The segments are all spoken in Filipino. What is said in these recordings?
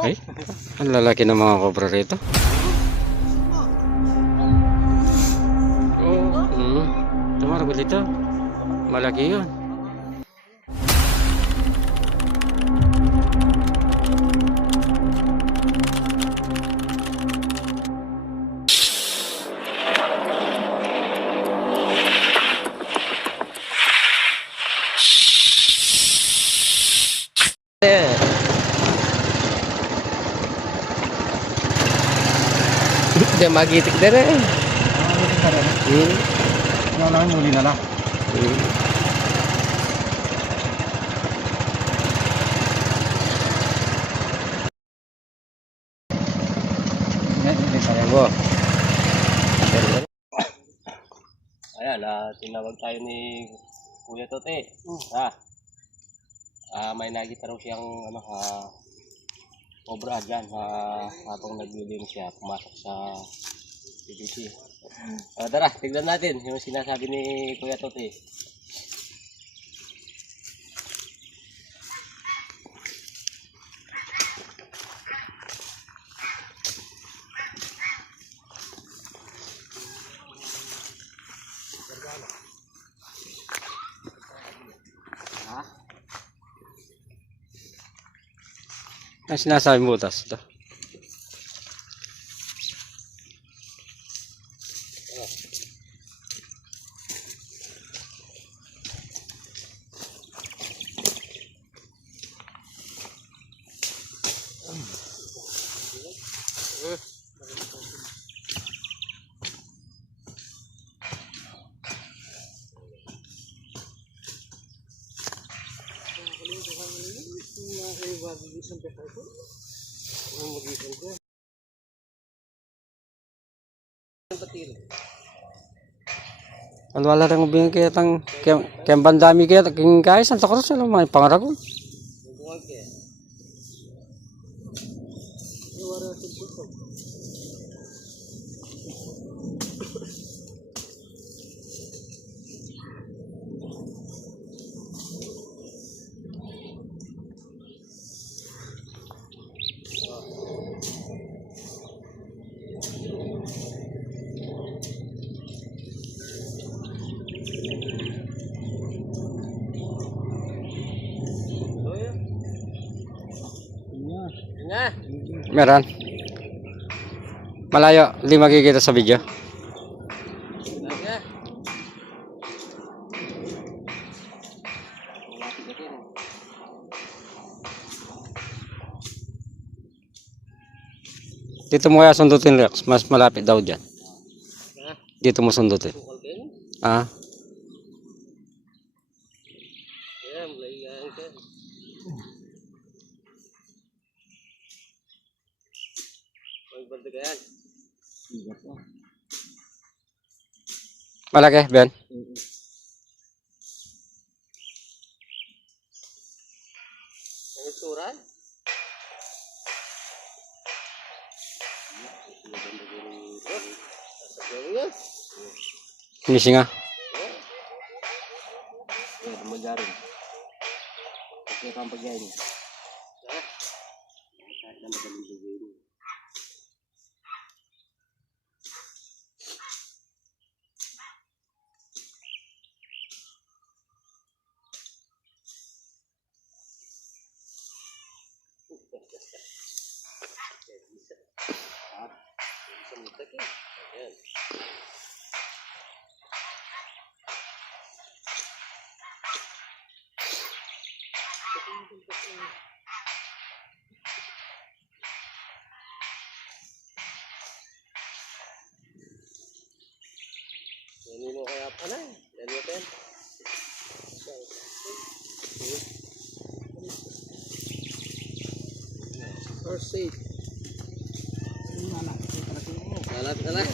Ay, ang lalaki ng mga cobra rito. Oo. Tumaragol dito. Malaki yun. Dia magitik din eh. Yung lang, muli na lang. Wow. Ayan, tinawag tayo ni Kuya Tote. May nakita raw siyang cobra dyan habang naglilinis siya, pumasok sa PVC. Tara, tignan natin yung sinasabi ni Kuya Tote. Ang sinasabi mo butas ito. Ano wala rin ubing kaya tang kaya bandami kaya king kaya Santa Cruz ano may pangaragol. Meron. Malayo, hindi makikita sa video. Dito mo kaya sundutin, Rex. Mas malapit daw dyan. Dito mo sundutin. Ah. Malaki, Ben. Turan? Missing nga. Magarin. Oke, kampak ini. Ini mau kayak apa nih? Jadi apa? First aid. Salah.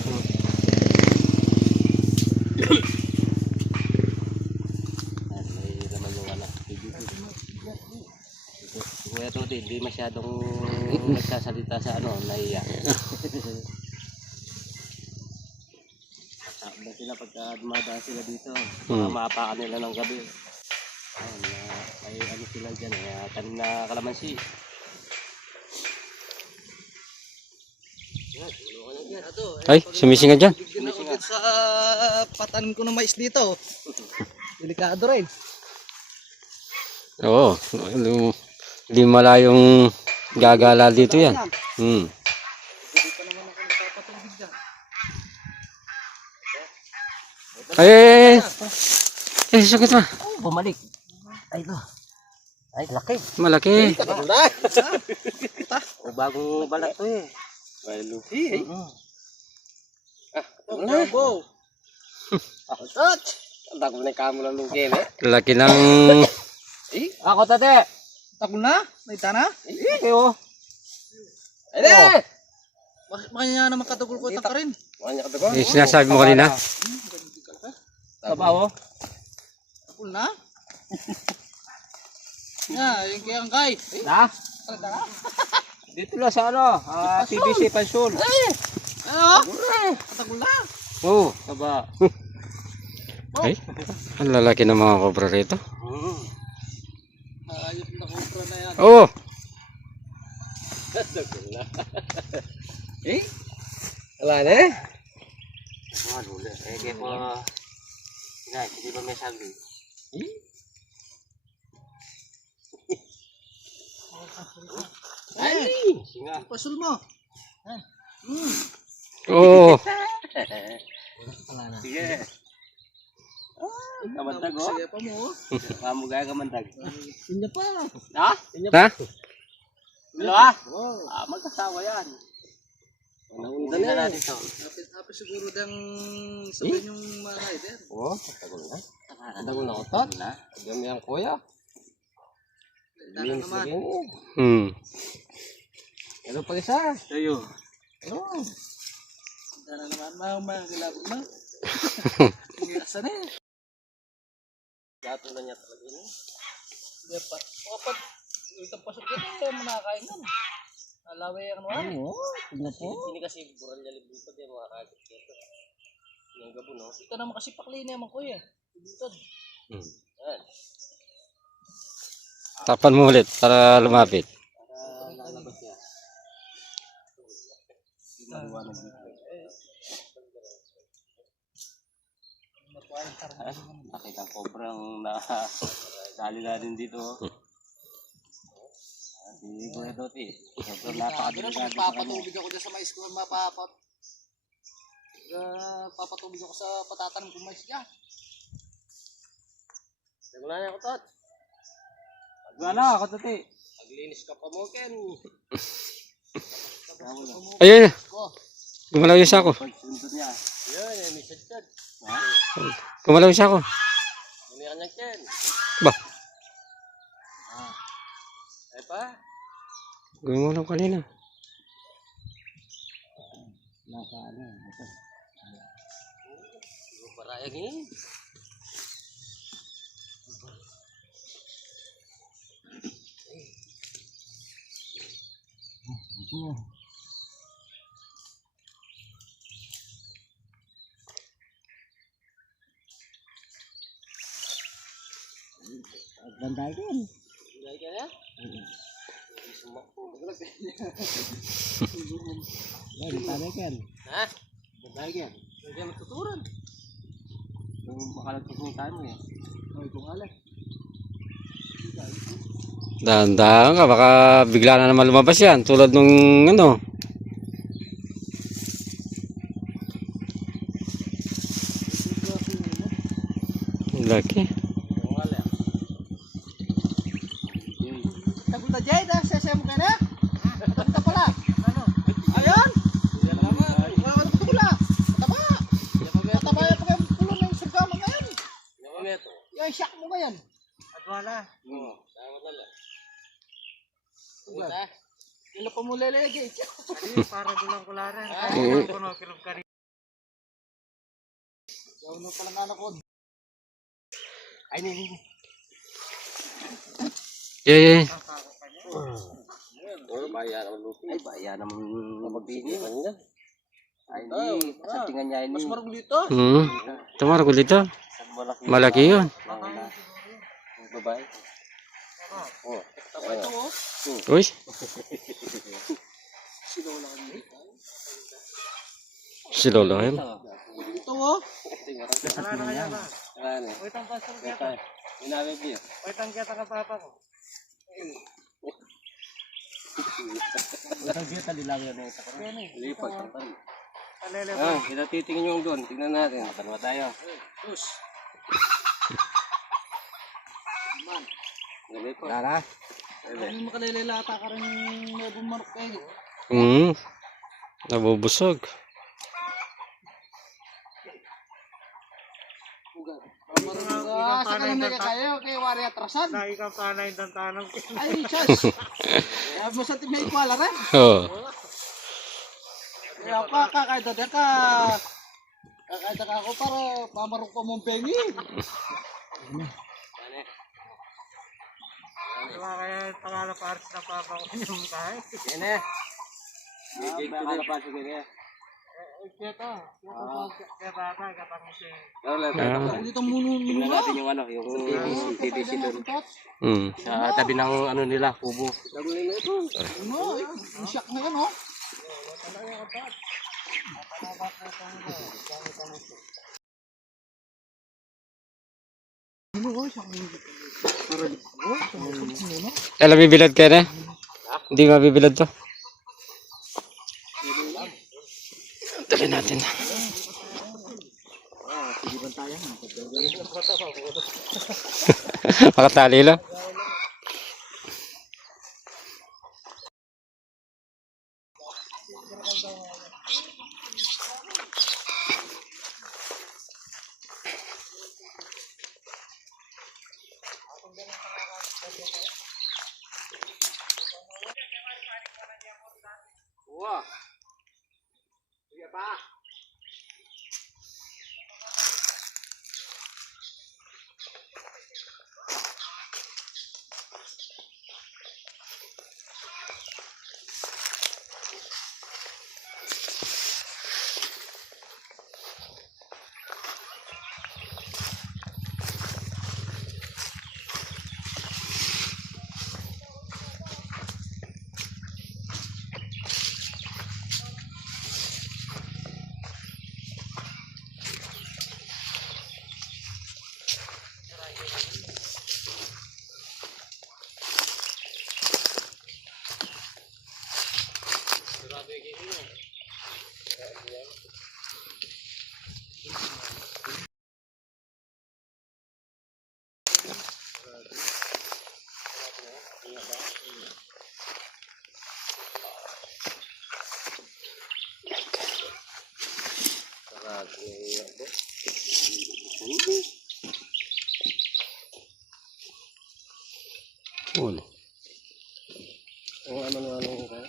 Kuya Tote, hindi masyadong nagsasalita sa naiya. Sakba sila pagka dumadaan sila dito. Maapakan nila ng gabi. Ayun, ay sila dyan, tanim na kalamansi. Ay, sumisingad dyan. Bigyan ako din sa patanim ko ng mais dito. Delikado rin. Oo. Hindi malayong gagala dito yan. Hmm. Ay! Eh, sakit ma. Bumalik. Ay, ito. Ay, laki. Malaki. O, bagong balat to eh. May lupi eh. Go. Ang bago na yung kamo ng lupi eh. Laki ng... Ako tate. Takol na? Naita na? Iyo. Ay! Bakit makanya naman katugol ko ka rin? Wala ka ba? Yung sinasabi mo kanina. Tabaw. Takol na? Nga, yung kiyang kay. Na? Dito lang sa ano, PBC Pansul. Ano? Takol na? Oo, taba. Ay, ang lalaki ng mga kobra rito. Ayop na kumpra na yan. Oo. Eh? Wala na eh. Wala lula. Eh, kaya po, hindi ba may sabi? Eh? Ay! Singa. Pasul mo. Oo. Sige. Kamandag oh. Sige pa mo. Kamu gaya kamandag. Inya pa. Ha? Ha? Dalawa? Magkasawa yan. Naundan na natin to. Apit siguro dang sabihin yung mga rider. Oo, tagol na. Tagol na utot. Dami ang kuya. Dala naman. Hmm. Ano pa isa? Tayo. Dala naman. Mga kilabot na. Asa na eh. Gato na niya talaga yun. Hindi pa. Kapag itong pasok dito, manakain na. Alaway ang ano. Oo, tignan po. Hindi kasi buran niya libutan yung mga kagit dito. Yung gabo no? Ito naman kasi pakli na naman kuya. Libutad. Yan. Tapan mo ulit para lumapit. Para lalabas niya. Nakita ko sobrang dali na din dito. Hindi ko ito ti. Sobrang napakadelikado sa kanya. Papatubig ako dyan sa mais ko. Papatubig ako sa patatanim ko mais dyan. Wala na ako tot. Wala ako tot eh. Paglinis ka pa mo Ken. Ayun. Gumalaw yung sako. Pagsundot niya. Yan, may sadad. Gumalaw yung sako. Hindi ka niya Ken. Ba? Ay pa? Gumalaw kanina. Nasa ano? Ito. Parayag yun. Ganda kan? Ganda kan ya? Ya, ganda kan? Hah? Ganda kan? Ganda matuturan. Makalagpas mo tayo mo ya? Oh, kung alas. Dahan-dahan ka, baka bigla na naman lumabas yan. Tulad nung ano. Laki. Tagol na dyan. Sesya mo ka na. Tagol ka pala. Ano? Ayan. Ano tagol na? Mataba. Mataba yan pa kayo pulo ng sirgama ngayon. Yan, siyak mo ngayon. At wala. Oo. Tama tala. Wala. Kilo pa mo lelege. Para gulang kularan. Kuno kilom kari. Yaw na palang anak ko. Ay ni. Yeah. Oh, bayar naman lupi. Ay, bayar naman mabini kanina. Ay, ni sa tingnan niya ini. Mas marong dito. Tumara ko dito. Malaki yun. Babae. Oh. Tapos ito oh. Uy. Sino lang dito. Si Lolo Hem. Ito oh. Kita titingin yung doon. Tingnan natin. Tanwa tayo. Tara. Ano makalililata ka rin may bumarok kayo. Nabubusog. Sa kanang nega kayo, kay wari atrasan. Lagi kang panay ng tanong. Ay, chas. Basta may ikwala rin. Oo. Kaya kakaida ka. Kakaida ka ako para pamarok pa mong pengi. Diba kaya Tagala Paris na papa ko yung kahit? Yan eh. Bigay ko na pa sige niya. Kaya bata, kapag siya. Dito muna Tingnan natin yung ano, yung TBC doon. Mm. Sa tabi ng ano nila, kubo. Ano, isyak na yan oh. Alam, bibilad ka na? Hindi mabibilad to. Dali natin. Makatali lang. Ulo. Ano kaya?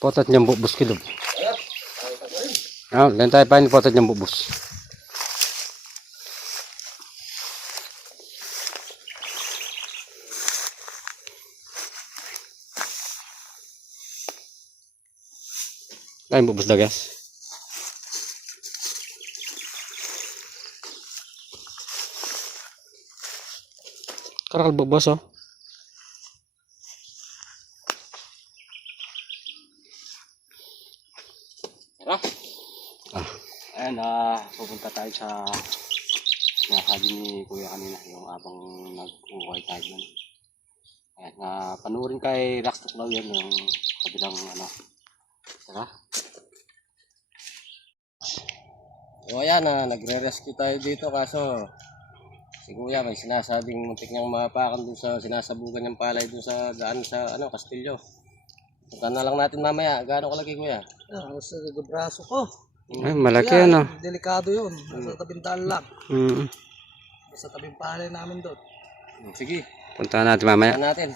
Potat niyang bubus kilo. Ah, dan tayo pa ni potat niyang bubus. Ay, bubus dah guys. Karal bubus oh. Ayan, pupunta tayo sa sinasabi ni Kuya kanina, yung abang nag-uway tayo dyan. Ayan, panurin kay Rakstok daw yan, yung kabilang ano. Tara. So ayan, nagre-rescue tayo dito kaso si Kuya may sinasabing muntik niyang mapakan dun sa sinasabugan niyang palay dun sa daan sa ano, Kastilyo. Punta na lang natin mamaya, gaano kalaki Kuya? Sa braso ko. Ay, malaki ano. Delikado yun. Nasa tabing daan lang. Mm. Sa tabing palay namin doon. Sige, Punta natin mamaya. punta natin.